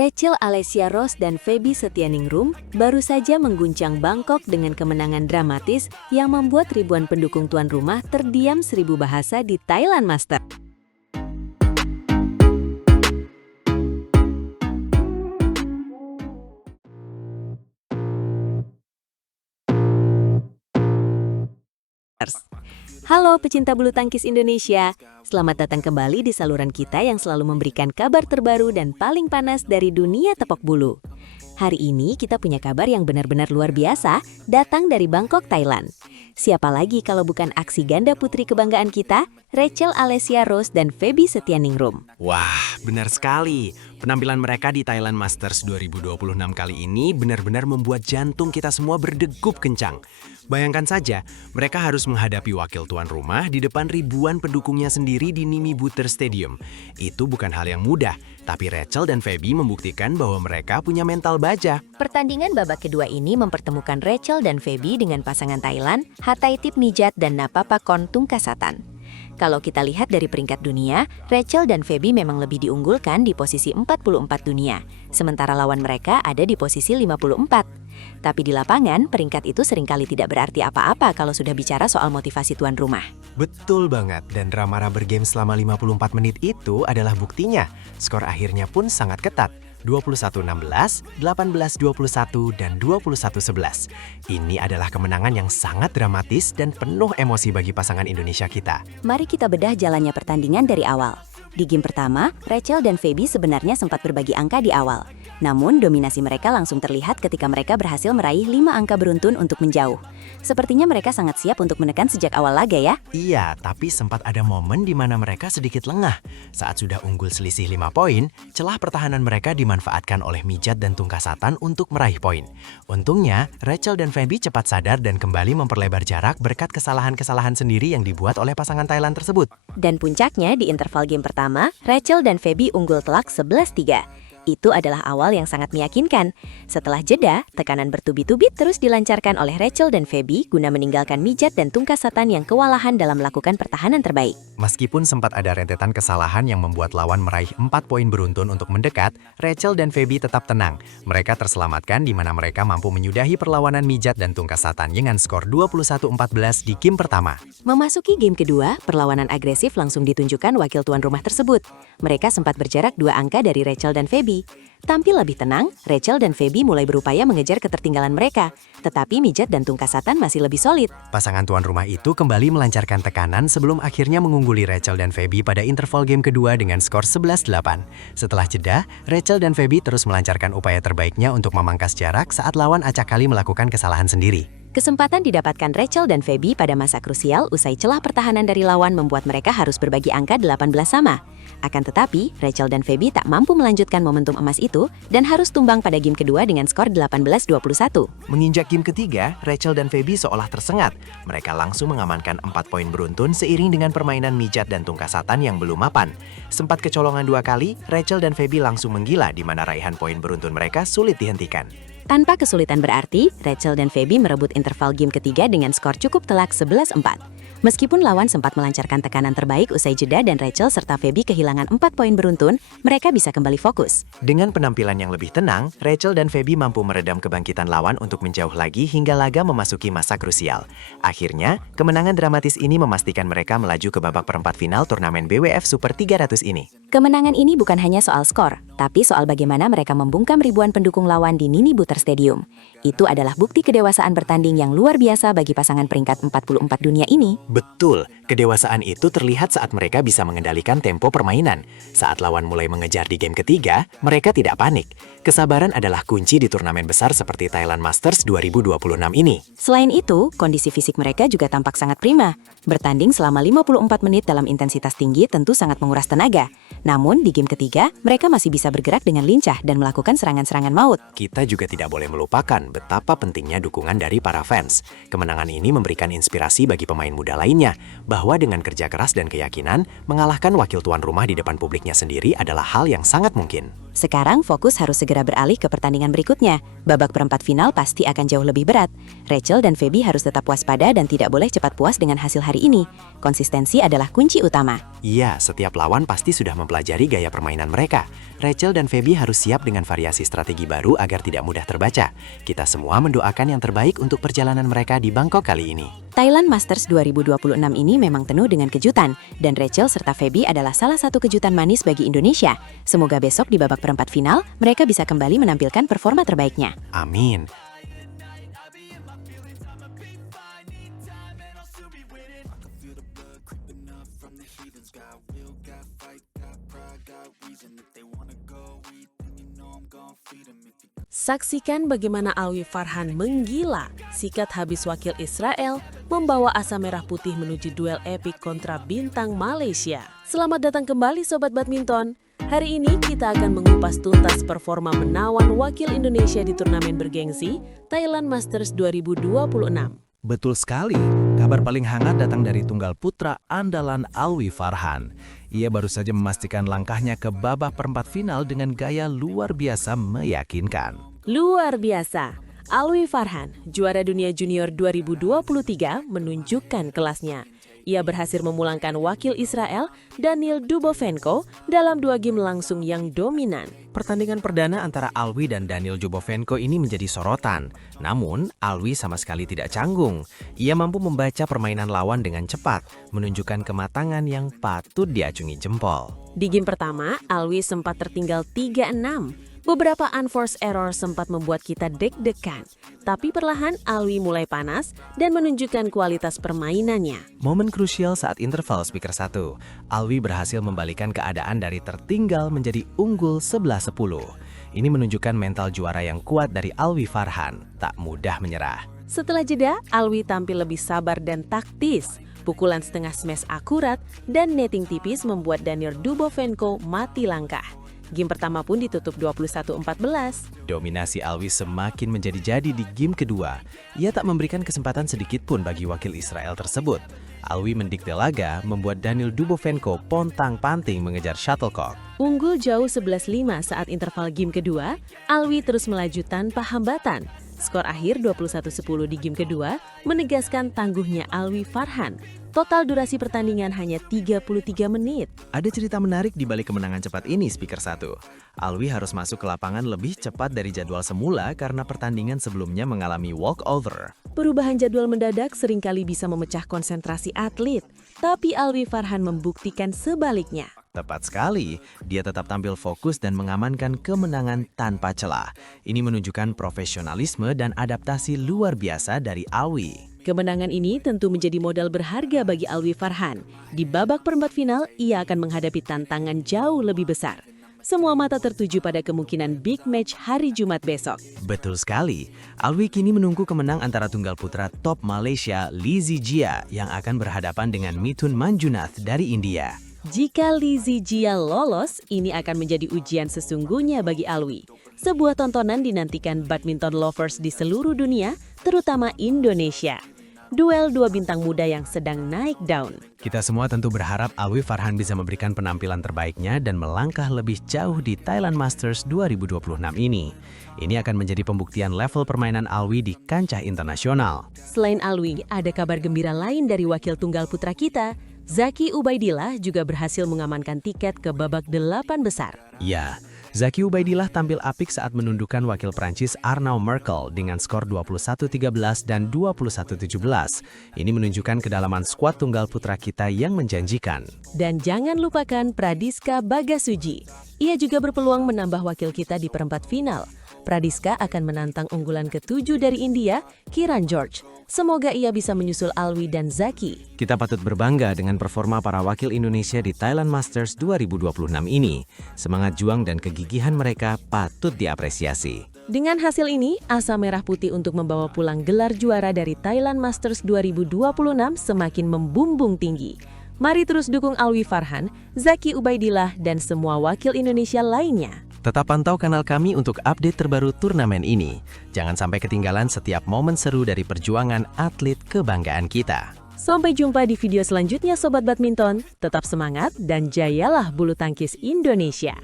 Rachel Alesia Ross dan Feby Setianingrum baru saja mengguncang Bangkok dengan kemenangan dramatis yang membuat ribuan pendukung tuan rumah terdiam 1000 bahasa di Thailand Masters. Halo pecinta bulu tangkis Indonesia, selamat datang kembali di saluran kita yang selalu memberikan kabar terbaru dan paling panas dari dunia tepok bulu. Hari ini kita punya kabar yang benar-benar luar biasa, datang dari Bangkok, Thailand. Siapa lagi kalau bukan aksi ganda putri kebanggaan kita, Rachel Alesia Ross dan Feby Setianingrum. Wah, benar sekali. Penampilan mereka di Thailand Masters 2026 kali ini benar-benar membuat jantung kita semua berdegup kencang. Bayangkan saja, mereka harus menghadapi wakil tuan rumah di depan ribuan pendukungnya sendiri di Nimi Buther Stadium. Itu bukan hal yang mudah, tapi Rachel dan Feby membuktikan bahwa mereka punya mental baja. Pertandingan babak kedua ini mempertemukan Rachel dan Feby dengan pasangan Thailand, Hatthaithip Nijat dan Nappapakon Tungkasatan. Kalau kita lihat dari peringkat dunia, Rachel dan Feby memang lebih diunggulkan di posisi 44 dunia, sementara lawan mereka ada di posisi 54. Tapi di lapangan, peringkat itu seringkali tidak berarti apa-apa kalau sudah bicara soal motivasi tuan rumah. Betul banget, dan drama rubber game selama 54 menit itu adalah buktinya. Skor akhirnya pun sangat ketat, 21-16, 18-21, dan 21-11. Ini adalah kemenangan yang sangat dramatis dan penuh emosi bagi pasangan Indonesia kita. Mari kita bedah jalannya pertandingan dari awal. Di game pertama, Rachel dan Feby sebenarnya sempat berbagi angka di awal. Namun, dominasi mereka langsung terlihat ketika mereka berhasil meraih 5 angka beruntun untuk menjauh. Sepertinya mereka sangat siap untuk menekan sejak awal laga ya. Iya, tapi sempat ada momen di mana mereka sedikit lengah. Saat sudah unggul selisih 5 poin, celah pertahanan mereka dimanfaatkan oleh Mijat dan Tungkasatan untuk meraih poin. Untungnya, Rachel dan Feby cepat sadar dan kembali memperlebar jarak berkat kesalahan-kesalahan sendiri yang dibuat oleh pasangan Thailand tersebut. Dan puncaknya di interval game pertama, Rachel dan Feby unggul telak 11-3. Itu adalah awal yang sangat meyakinkan. Setelah jeda, tekanan bertubi-tubi terus dilancarkan oleh Rachel dan Feby guna meninggalkan Mijat dan Tungkasatan yang kewalahan dalam melakukan pertahanan terbaik. Meskipun sempat ada rentetan kesalahan yang membuat lawan meraih 4 poin beruntun untuk mendekat, Rachel dan Feby tetap tenang. Mereka terselamatkan di mana mereka mampu menyudahi perlawanan Mijat dan Tungkasatan dengan skor 21-14 di game pertama. Memasuki game kedua, perlawanan agresif langsung ditunjukkan wakil tuan rumah tersebut. Mereka sempat berjarak 2 angka dari Rachel dan Feby. Tampil lebih tenang, Rachel dan Feby mulai berupaya mengejar ketertinggalan mereka. Tetapi Mijat dan Tungkasatan masih lebih solid. Pasangan tuan rumah itu kembali melancarkan tekanan sebelum akhirnya mengungguli Rachel dan Feby pada interval game kedua dengan skor 11-8. Setelah jeda, Rachel dan Feby terus melancarkan upaya terbaiknya untuk memangkas jarak saat lawan acak kali melakukan kesalahan sendiri. Kesempatan didapatkan Rachel dan Feby pada masa krusial usai celah pertahanan dari lawan membuat mereka harus berbagi angka 18 sama. Akan tetapi, Rachel dan Feby tak mampu melanjutkan momentum emas itu dan harus tumbang pada game kedua dengan skor 18-21. Menginjak game ketiga, Rachel dan Feby seolah tersengat. Mereka langsung mengamankan 4 poin beruntun seiring dengan permainan Mijat dan Tungkasatan yang belum mapan. Sempat kecolongan 2 kali, Rachel dan Feby langsung menggila di mana raihan poin beruntun mereka sulit dihentikan. Tanpa kesulitan berarti, Rachel dan Feby merebut interval game ketiga dengan skor cukup telak 11-4. Meskipun lawan sempat melancarkan tekanan terbaik usai jeda dan Rachel serta Feby kehilangan 4 poin beruntun, mereka bisa kembali fokus. Dengan penampilan yang lebih tenang, Rachel dan Feby mampu meredam kebangkitan lawan untuk menjauh lagi hingga laga memasuki masa krusial. Akhirnya, kemenangan dramatis ini memastikan mereka melaju ke babak perempat final turnamen BWF Super 300 ini. Kemenangan ini bukan hanya soal skor, tapi soal bagaimana mereka membungkam ribuan pendukung lawan di Nimi Buther Stadium. Itu adalah bukti kedewasaan bertanding yang luar biasa bagi pasangan peringkat 44 dunia ini. Betul, kedewasaan itu terlihat saat mereka bisa mengendalikan tempo permainan. Saat lawan mulai mengejar di game ketiga, mereka tidak panik. Kesabaran adalah kunci di turnamen besar seperti Thailand Masters 2026 ini. Selain itu, kondisi fisik mereka juga tampak sangat prima. Bertanding selama 54 menit dalam intensitas tinggi tentu sangat menguras tenaga. Namun, di game ketiga, mereka masih bisa bergerak dengan lincah dan melakukan serangan-serangan maut. Kita juga tidak boleh melupakan betapa pentingnya dukungan dari para fans. Kemenangan ini memberikan inspirasi bagi pemain muda lainnya, bahwa dengan kerja keras dan keyakinan, mengalahkan wakil tuan rumah di depan publiknya sendiri adalah hal yang sangat mungkin. Sekarang fokus harus segera beralih ke pertandingan berikutnya. Babak perempat final pasti akan jauh lebih berat. Rachel dan Feby harus tetap waspada dan tidak boleh cepat puas dengan hasil hari ini. Konsistensi adalah kunci utama. Iya, setiap lawan pasti sudah mempelajari gaya permainan mereka. Rachel dan Feby harus siap dengan variasi strategi baru agar tidak mudah terbaca. Kita semua mendoakan yang terbaik untuk perjalanan mereka di Bangkok kali ini. Thailand Masters 2026 ini memang penuh dengan kejutan, dan Rachel serta Feby adalah salah satu kejutan manis bagi Indonesia. Semoga besok di babak perempat final, mereka bisa kembali menampilkan performa terbaiknya. Amin. Saksikan bagaimana Alwi Farhan menggila, sikat habis wakil Israel, membawa asa merah putih menuju duel epik kontra bintang Malaysia. Selamat datang kembali Sobat Badminton. Hari ini kita akan mengupas tuntas performa menawan wakil Indonesia di turnamen bergengsi Thailand Masters 2026. Betul sekali, kabar paling hangat datang dari tunggal putra andalan Alwi Farhan. Ia baru saja memastikan langkahnya ke babak perempat final dengan gaya luar biasa meyakinkan. Luar biasa, Alwi Farhan, juara dunia junior 2023 menunjukkan kelasnya. Ia berhasil memulangkan wakil Israel, Daniil Dubovenko, dalam 2 game langsung yang dominan. Pertandingan perdana antara Alwi dan Daniil Dubovenko ini menjadi sorotan. Namun, Alwi sama sekali tidak canggung. Ia mampu membaca permainan lawan dengan cepat, menunjukkan kematangan yang patut diacungi jempol. Di game pertama, Alwi sempat tertinggal 3-6. Beberapa unforced error sempat membuat kita deg-degan. Tapi perlahan Alwi mulai panas dan menunjukkan kualitas permainannya. Momen krusial saat interval speaker 1, Alwi berhasil membalikan keadaan dari tertinggal menjadi unggul 11-10. Ini menunjukkan mental juara yang kuat dari Alwi Farhan, tak mudah menyerah. Setelah jeda, Alwi tampil lebih sabar dan taktis. Pukulan setengah smash akurat dan netting tipis membuat Daniil Dubovenko mati langkah. Game pertama pun ditutup 21-14. Dominasi Alwi semakin menjadi-jadi di game kedua. Ia tak memberikan kesempatan sedikit pun bagi wakil Israel tersebut. Alwi mendikte laga membuat Daniil Dubovenko pontang-panting mengejar shuttlecock. Unggul jauh 11-5 saat interval game kedua, Alwi terus melaju tanpa hambatan. Skor akhir 21-10 di game kedua menegaskan tangguhnya Alwi Farhan. Total durasi pertandingan hanya 33 menit. Ada cerita menarik di balik kemenangan cepat ini, speaker 1. Alwi harus masuk ke lapangan lebih cepat dari jadwal semula karena pertandingan sebelumnya mengalami walkover. Perubahan jadwal mendadak seringkali bisa memecah konsentrasi atlet, tapi Alwi Farhan membuktikan sebaliknya. Tepat sekali, dia tetap tampil fokus dan mengamankan kemenangan tanpa celah. Ini menunjukkan profesionalisme dan adaptasi luar biasa dari Alwi. Kemenangan ini tentu menjadi modal berharga bagi Alwi Farhan. Di babak perempat final, ia akan menghadapi tantangan jauh lebih besar. Semua mata tertuju pada kemungkinan big match hari Jumat besok. Betul sekali, Alwi kini menunggu kemenang antara tunggal putra top Malaysia Lee Zijia yang akan berhadapan dengan Mithun Manjunath dari India. Jika Lee Zijia lolos, ini akan menjadi ujian sesungguhnya bagi Alwi. Sebuah tontonan dinantikan badminton lovers di seluruh dunia, terutama Indonesia. Duel 2 bintang muda yang sedang naik daun. Kita semua tentu berharap Alwi Farhan bisa memberikan penampilan terbaiknya dan melangkah lebih jauh di Thailand Masters 2026 ini. Ini akan menjadi pembuktian level permainan Alwi di kancah internasional. Selain Alwi, ada kabar gembira lain dari wakil tunggal putra kita. Zaki Ubaidillah juga berhasil mengamankan tiket ke babak 8 besar. Ya, Zaki Ubaidillah tampil apik saat menundukkan wakil Prancis Arnaud Merkel dengan skor 21-13 dan 21-17. Ini menunjukkan kedalaman skuad tunggal putra kita yang menjanjikan. Dan jangan lupakan Pradiska Bagasuji. Ia juga berpeluang menambah wakil kita di perempat final. Pradiska akan menantang unggulan ke-7 dari India, Kiran George. Semoga ia bisa menyusul Alwi dan Zaki. Kita patut berbangga dengan performa para wakil Indonesia di Thailand Masters 2026 ini. Semangat juang dan kegigihan mereka patut diapresiasi. Dengan hasil ini, asa merah putih untuk membawa pulang gelar juara dari Thailand Masters 2026 semakin membumbung tinggi. Mari terus dukung Alwi Farhan, Zaki Ubaidillah, dan semua wakil Indonesia lainnya. Tetap pantau kanal kami untuk update terbaru turnamen ini. Jangan sampai ketinggalan setiap momen seru dari perjuangan atlet kebanggaan kita. Sampai jumpa di video selanjutnya Sobat Badminton. Tetap semangat dan jayalah bulu tangkis Indonesia.